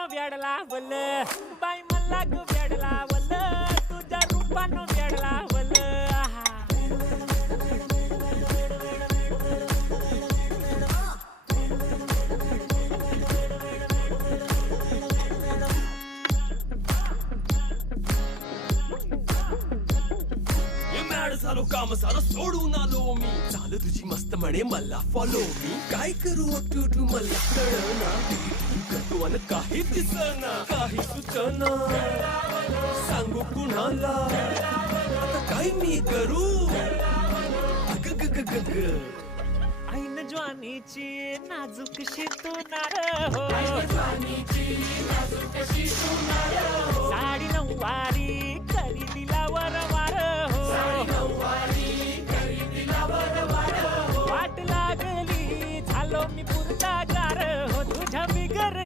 रूपानं वेडला वल बाई मला ग वेडला वल तुझ्या रूपानं वेडला वल झालो काम सारं सोडून आलो मी चाल तुझी मस्त म्हणे मला फॉलो मी काय करू टू मला कळना करतो अन काही दिसना काही सुचना सांगू कुणाला आता काय मी करू अग ग ग ग ग ऐन ज्वानीची नाजूकशी तू नार हो ऐन ज्वानीची नाजूकशी तू नार